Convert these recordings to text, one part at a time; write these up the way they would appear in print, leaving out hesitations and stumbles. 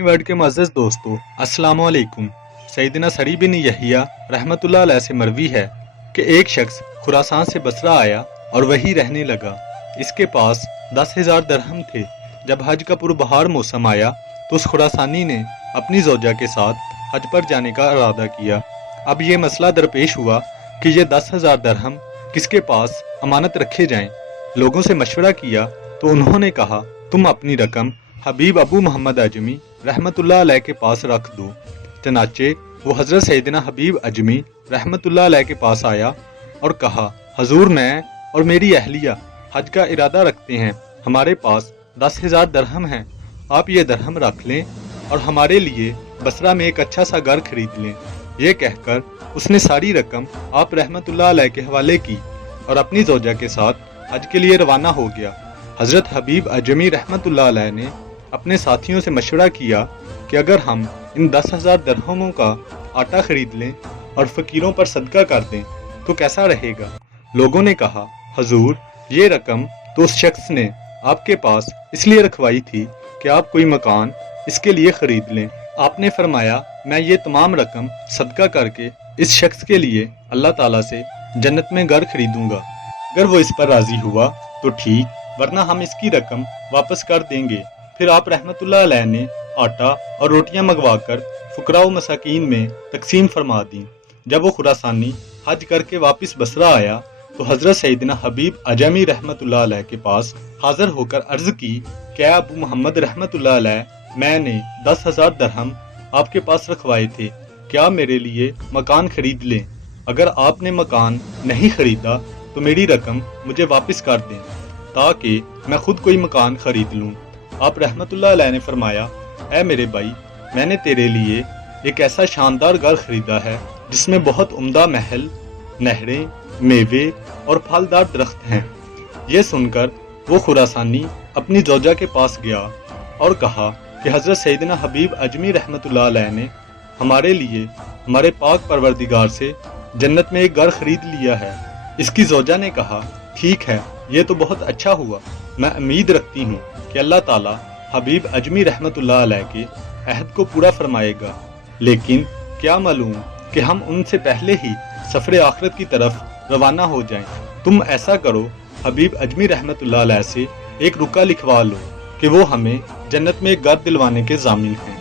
Word के मुअज़्ज़ज़ दोस्तों, अस्सलाम वालेकुम। सैयदना सरी बिन यहिया रहमतुल्लाह अलैह से मरवी है कि एक शख्स खुरासान से बसरा आया और वहीं रहने लगा। इसके पास 10,000 दरहम थे। जब हज का पुरबहार मौसम आया तो उस खुरासानी ने अपनी ज़ौजा के साथ हज पर जाने का इरादा किया। अब ये मसला दरपेश हुआ कि ये 10,000 दरहम किसके पास अमानत रखे जाएं। लोगों से मशवरा किया तो उन्होंने कहा, तुम अपनी रकम हबीब अबू मोहम्मद अजमी रहमतुल्लाह अलैह के पास रख दो। चनाचे वो हज़रत सैयदना हबीब अजमी रहमतुल्लाह अलैह के पास आया और कहा, हजूर, मैं और मेरी अहलिया हज का इरादा रखते हैं। हमारे पास 10,000 दरहम हैं। आप ये दरहम रख लें और हमारे लिए बसरा में एक अच्छा सा घर खरीद लें। ये कहकर उसने सारी रकम आप रहमतुल्लाह अलैह के हवाले की और अपनी ज़ौजा के साथ हज के लिए रवाना हो गया। हज़रत हबीब अजमी रहमतुल्लाह अलैह ने अपने साथियों से मशवरा किया कि अगर हम इन 10,000 दरहमों का आटा खरीद लें और फ़कीरों पर सदका कर दें तो कैसा रहेगा। लोगों ने कहा, हजूर, ये रकम तो उस शख्स ने आपके पास इसलिए रखवाई थी कि आप कोई मकान इसके लिए खरीद लें। आपने फरमाया, मैं ये तमाम रकम सदका करके इस शख्स के लिए अल्लाह ताला से जन्नत में घर खरीदूंगा। अगर वो इस पर राजी हुआ तो ठीक, वरना हम इसकी रकम वापस कर देंगे। फिर आप रहमतुल्लाह अलैह ने आटा और रोटियां मंगवाकर फुकरा व मसाकीन में तकसीम फरमा दी। जब वो खुरासानी हज करके वापस बसरा आया तो हज़रत सैयदना हबीब अजमी रहमतुल्लाह अलैह के पास हाजिर होकर अर्ज की, क्या अबू मोहम्मद रहमतुल्लाह अलैह, मैंने 10,000 दरहम आपके पास रखवाए थे, क्या मेरे लिए मकान खरीद लें। अगर आपने मकान नहीं खरीदा तो मेरी रकम मुझे वापस कर दें ताकि मैं खुद कोई मकान खरीद लूँ। आप रहमतुल्लाह अलैह ने फरमाया, ऐ मेरे भाई, मैंने तेरे लिए एक ऐसा शानदार घर खरीदा है जिसमें बहुत उम्दा महल, नहरें, मेवे और फलदार दरख्त हैं। ये सुनकर वो खुरासानी अपनी ज़ौजा के पास गया और कहा कि हज़रत सैयदना हबीब अजमी रहमतुल्लाह अलैह ने हमारे लिए हमारे पाक परवरदिगार से जन्नत में एक घर खरीद लिया है। इसकी ज़ौजा ने कहा, ठीक है, ये तो बहुत अच्छा हुआ। मैं उम्मीद रखती हूँ कि अल्लाह ताला हबीब अजमी रहमतुल्लाह अलैह के अहद को पूरा फरमाएगा, लेकिन क्या मालूम कि हम उनसे पहले ही सफ़र आखिरत की तरफ रवाना हो जाएं। तुम ऐसा करो, हबीब अजमी रहमतुल्लाह अलैह से एक रुका लिखवा लो कि वो हमें जन्नत में एक घर दिलवाने के ज़ामिन हैं।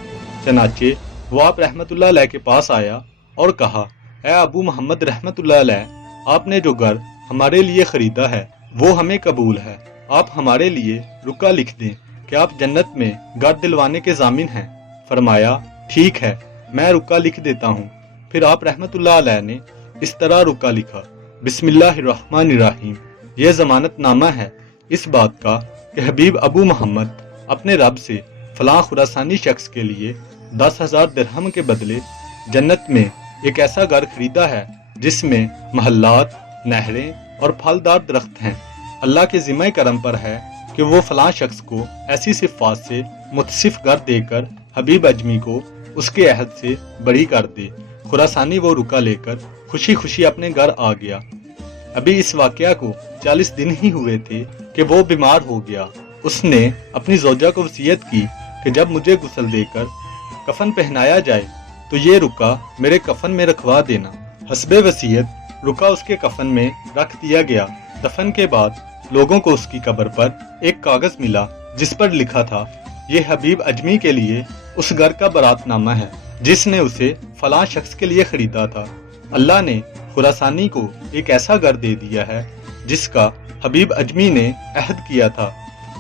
चनाचे वो आप रहमतुल्लाह अलैह के पास आया और कहा, ऐ अबू मोहम्मद रहमतुल्लाह अलैह, आपने जो घर हमारे लिए ख़रीदा है वो हमें कबूल है। आप हमारे लिए रुका लिख दें कि आप जन्नत में घर दिलवाने के ज़ामिन हैं। फरमाया, ठीक है, मैं रुका लिख देता हूँ। फिर आप रहमतुल्लाह अलैह ने इस तरह रुका लिखा, बिस्मिल्लाहिर्रहमानिर्रहीम। यह ज़मानत नामा है इस बात का कि हबीब अबू मोहम्मद अपने रब से फलां खुरासानी शख्स के लिए 10,000 दिरहम के बदले जन्नत में एक ऐसा घर खरीदा है जिसमें महल्लात, नहरें और फलदार दरख्त हैं। अल्लाह के ज़िम्मे करम पर है कि वो फलां शख्स को ऐसी सिफ़ात से मुतसिफ घर देकर हबीब अजमी को उसके अहद से बरी कर दे। खुरासानी वो रुका लेकर खुशी खुशी अपने घर आ गया। अभी इस वाक़या को 40 दिन ही हुए थे कि वो बीमार हो गया। उसने अपनी ज़ौजा को वसीयत की कि जब मुझे गुस्ल देकर कफन पहनाया जाए तो ये रुका मेरे कफन में रखवा देना। हस्बे वसीयत रुका उसके कफन में रख दिया गया। दफन के बाद लोगों को उसकी कब्र पर एक कागज मिला जिस पर लिखा था, ये हबीब अजमी के लिए उस घर का बरातनामा है जिसने उसे फलां शख्स के लिए खरीदा था। अल्लाह ने खुरासानी को एक ऐसा घर दे दिया है जिसका हबीब अजमी ने अहद किया था।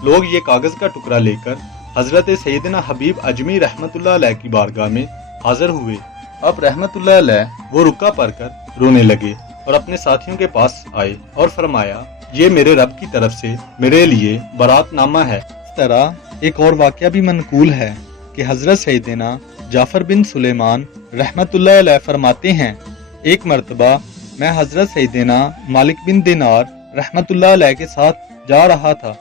लोग ये कागज का टुकड़ा लेकर हजरत सैयदना हबीब अजमी रहमतुल्लाह अलैह की बारगाह में हाजिर हुए। अब रहमतुल्लाह अलैह वो रुका पढ़कर रोने लगे और अपने साथियों के पास आए और फरमाया, ये मेरे रब की तरफ से मेरे लिए बरातनामा है। इस तरह एक और वाक़या भी मनकूल है कि हजरत सैयदना जाफर बिन सुलेमान रहमतुल्लाह अलैह फरमाते हैं, एक मरतबा मैं हजरत सैयदना मालिक बिन दिनार रहमतुल्लाह अलैह के साथ जा रहा था।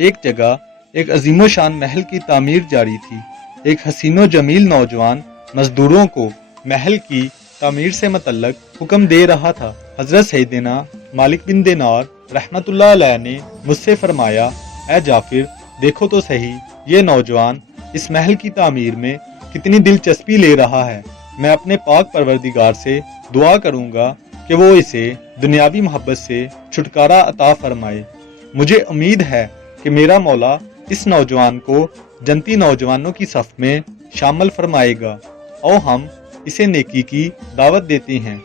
एक जगह एक अजीमो शान महल की तामीर जारी थी। एक हसीनो जमील नौजवान मजदूरों को महल की तामीर से मुतल्लक हुक्म दे रहा था। हजरत सैयदना मालिक बिन दिनार रहमत उल्लाह अलैह ने मुझसे फरमाया, ए जाफिर, देखो तो सही ये नौजवान इस महल की तामीर में कितनी दिलचस्पी ले रहा है। मैं अपने पाक परवरदिगार से दुआ करूंगा कि वो इसे दुनियावी मोहब्बत से छुटकारा अता फरमाए। मुझे उम्मीद है कि मेरा मौला इस नौजवान को जन्नती नौजवानों की सफ में शामिल फरमाएगा। और हम इसे नेकी की दावत देते हैं।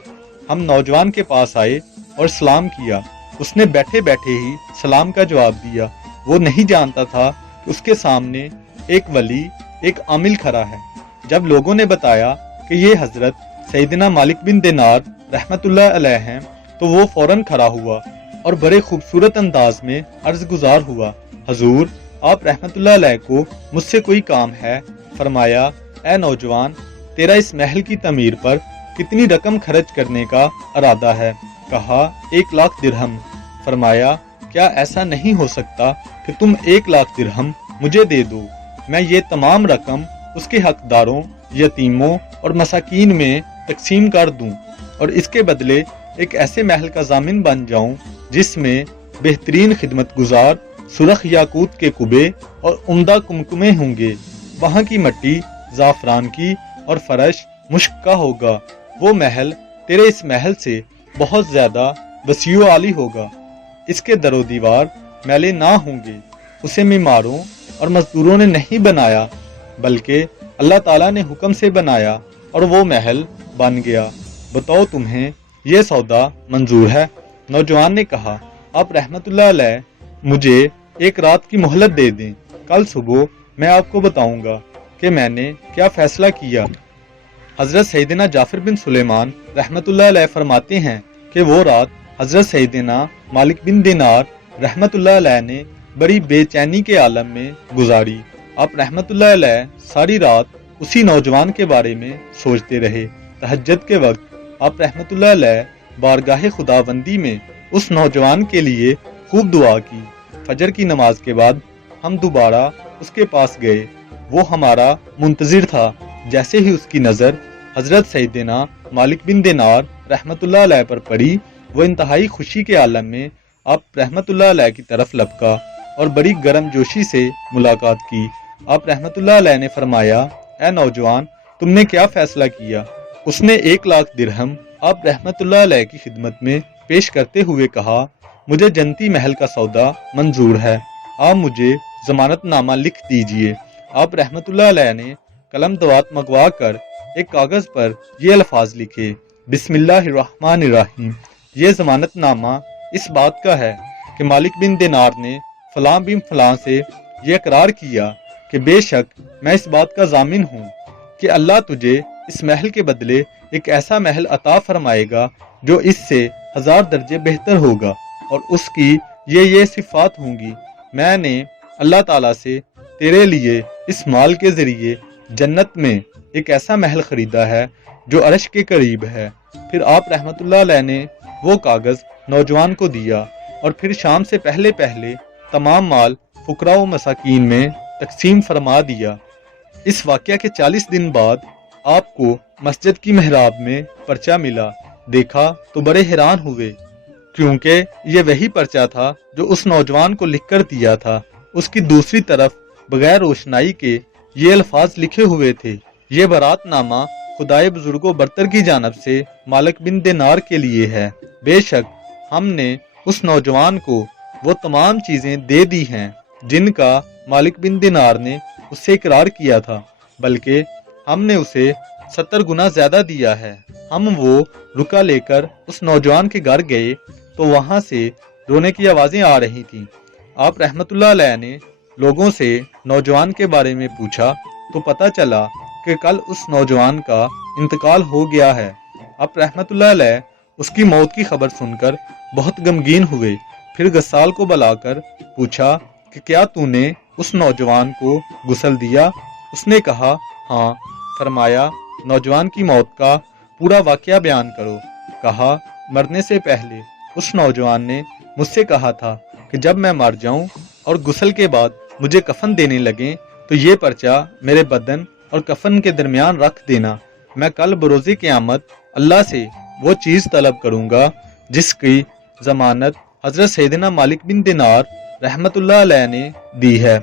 हम नौजवान के पास आए और सलाम किया। उसने बैठे बैठे ही सलाम का जवाब दिया। वो नहीं जानता था कि उसके सामने एक वली, एक आमिल खड़ा है। जब लोगों ने बताया कि ये हजरत सैयदना मालिक बिन दिनार रहमतुल्लाह अलैह हैं, तो वो फौरन खड़ा हुआ और बड़े खूबसूरत अंदाज में अर्ज गुजार हुआ, हजूर, आप रहमतुल्लाह अलैह को मुझसे कोई काम है? फरमाया, ए नौजवान, तेरा इस महल की तमीर पर कितनी रकम खर्च करने का इरादा है? कहा, 1 लाख दिरहम। फरमाया, क्या ऐसा नहीं हो सकता कि तुम 1 लाख दिरहम मुझे दे दो? मैं ये तमाम रकम उसके हकदारों, यतीमों और मसाकीन में तकसीम कर दूं और इसके बदले एक ऐसे महल का जामिन बन जाऊं जिसमें बेहतरीन खिदमत गुजार सुरख याकूत के कुबे और उम्दा कुमकुमे होंगे। वहाँ की मट्टी जाफरान की और फर्श मुश्क का होगा। वो महल तेरे इस महल से बहुत ज्यादा वसीओ आली होगा। इसके दरो दीवार मैले ना होंगे। उसे मीमारों और मजदूरों ने नहीं बनाया, बल्कि अल्लाह ताला ने हुक्म से बनाया और वो महल बन गया। बताओ, तुम्हें ये सौदा मंजूर है? नौजवान ने कहा, आप रहमतुल्लाह अलैह मुझे 1 रात की मोहलत दे दें। कल सुबह मैं आपको बताऊंगा कि मैंने क्या फैसला किया। हजरत सैयदना जाफिर बिन सुलेमान रहमतुल्लाह अलैह फरमाते हैं कि वो रात हजरत सैयदना मालिक बिन दिनार रहमतुल्लाह अलैह ने बड़ी बेचैनी के आलम में गुजारी। आप रहमतुल्लाह अलैह सारी रात उसी नौजवान के बारे में सोचते रहे। तहज्जुद के वक्त आप रहमतुल्लाह अलैह बारगाह खुदाबंदी में उस नौजवान के लिए खूब दुआ की। फजर की नमाज के बाद हम दोबारा उसके पास गए। वो हमारा मुंतजिर था। जैसे ही उसकी नज़र हजरत सैयदना मालिक बिन दिनार रहमतुल्लाह अलैह पर पड़ी, वो इंतहाई खुशी के आलम में आप रहमतुल्लाह अलैह की तरफ लपका और बड़ी गर्मजोशी से मुलाकात की। आप रहमतुल्लाह अलैह ने फरमाया, ए नौजवान, तुमने क्या फैसला किया? उसने 1 लाख दिरहम आप रहमतुल्लाह अलैह की खिदमत में पेश करते हुए कहा, मुझे जन्नती महल का सौदा मंजूर है। आप मुझे जमानतनामा लिख दीजिए। आप रहमतुल्लाह अलैह ने कलम दवात मंगवा कर एक कागज पर ये अल्फाज लिखे, बिस्मिल्लाहिर्रहमानिर्रहीम। ये जमानतनामा इस बात का है कि मालिक बिन दिनार ने फलां बिन फलां से ये इकरार किया कि बेशक मैं इस बात का जामिन हूँ कि अल्लाह तुझे इस महल के बदले एक ऐसा महल अता फरमाएगा जो इससे 1000 दर्जे बेहतर होगा और उसकी ये सिफात होंगी। मैंने अल्लाह ताला से तेरे लिए इस माल के जरिए जन्नत में एक ऐसा महल खरीदा है जो अर्श के करीब है। फिर आप रहमतुल्लाह अलैह ने वो कागज नौजवान को दिया और फिर शाम से पहले पहले तमाम माल फुकरा व मसाकीन में तकसीम फरमा दिया। इस वाक़या के 40 दिन बाद आपको मस्जिद की महराब में पर्चा मिला। देखा तो बड़े हैरान हुए, क्योंकि ये वही पर्चा था जो उस नौजवान को लिखकर दिया था। उसकी दूसरी तरफ बगैर रोशनाई के ये अल्फाज लिखे हुए थे, ये बरातनामा खुदाए बुजुर्गो बरतर की जानब से मालिक बिन दिनार के लिए है। बेशक हमने उस नौजवान को वो तमाम चीजें दे दी हैं जिनका मालिक बिन दिनार ने उससे इकरार किया था, बल्कि हमने उसे 70 गुना ज्यादा दिया है। हम वो रुका लेकर उस नौजवान के घर गए तो वहां से रोने की आवाजें आ रही थीं। आप रहमतुल्लाह अलैह ने लोगों से नौजवान के बारे में पूछा तो पता चला कि कल उस नौजवान का इंतकाल हो गया है। आप रहमतुल्लाह अलैह उसकी मौत की खबर सुनकर बहुत गमगीन हुए। फिर गस्साल को बुलाकर पूछा कि क्या तूने उस नौजवान को गुस्ल दिया? उसने कहा, हाँ। फरमाया, नौजवान की मौत का पूरा वाकया बयान करो। कहा, मरने से पहले उस नौजवान ने मुझसे कहा था कि जब मैं मर जाऊं और गुस्ल के बाद मुझे कफन देने लगे तो ये पर्चा मेरे बदन और कफन के दरमियान रख देना। मैं कल बरोज़े क़यामत अल्लाह से वो चीज़ तलब करूँगा जिसकी ज़मानत حضرت سیدنا مالک بن دینار رحمت اللہ علیہ نے دی ہے۔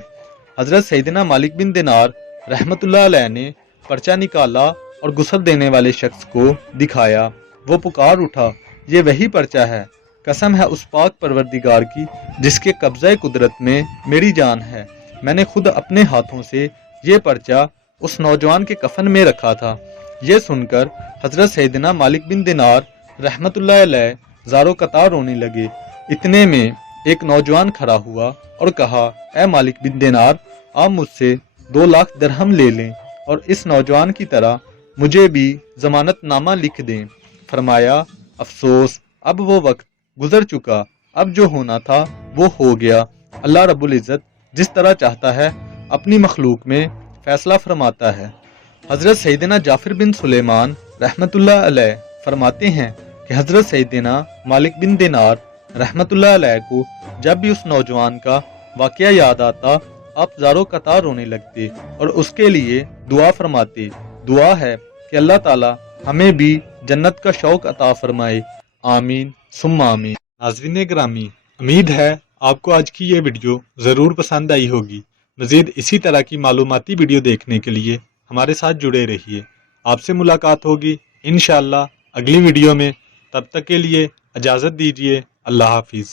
حضرت سیدنا مالک بن دینار رحمت اللہ علیہ نے پرچہ نکالا اور غسل دینے والے شخص کو دکھایا۔ وہ پکار اٹھا، یہ وہی پرچہ ہے، قسم ہے اس پاک پروردگار کی جس کے قبضہ قدرت میں میری جان ہے، میں نے خود اپنے ہاتھوں سے یہ پرچہ اس نوجوان کے کفن میں رکھا تھا۔ یہ سن کر حضرت سیدنا مالک بن دینار رحمت اللہ علیہ زارو قطار رونے لگے۔ اتنے میں ایک نوجوان کھڑا ہوا اور کہا، اے مالک بن دینار، آپ مجھ سے 2 لاکھ درہم لے لیں اور اس نوجوان کی طرح مجھے بھی ضمانت نامہ لکھ دیں۔ فرمایا، افسوس، اب وہ وقت گزر چکا، اب جو ہونا تھا وہ ہو گیا۔ اللہ رب العزت جس طرح چاہتا ہے اپنی مخلوق میں فیصلہ فرماتا ہے۔ حضرت سیدنا جعفر بن سلیمان رحمت اللہ علیہ فرماتے ہیں کہ حضرت سیدنا مالک بن دینار رحمت اللہ علیہ کو جب بھی اس نوجوان کا واقعہ یاد آتا آپ زارو قطار رونے لگتے اور اس کے لیے دعا فرماتے۔ دعا ہے کہ اللہ تعالی ہمیں بھی جنت کا شوق عطا فرمائے، آمین ثم آمین۔ ناظرین گرامی، امید ہے آپ کو آج کی یہ ویڈیو ضرور پسند آئی ہوگی۔ مزید اسی طرح کی معلوماتی ویڈیو دیکھنے کے لیے ہمارے ساتھ جڑے رہیے۔ آپ سے ملاقات ہوگی انشاءاللہ اگلی ویڈیو میں، تب تک کے لیے اجازت دیجیے، اللہ حافظ۔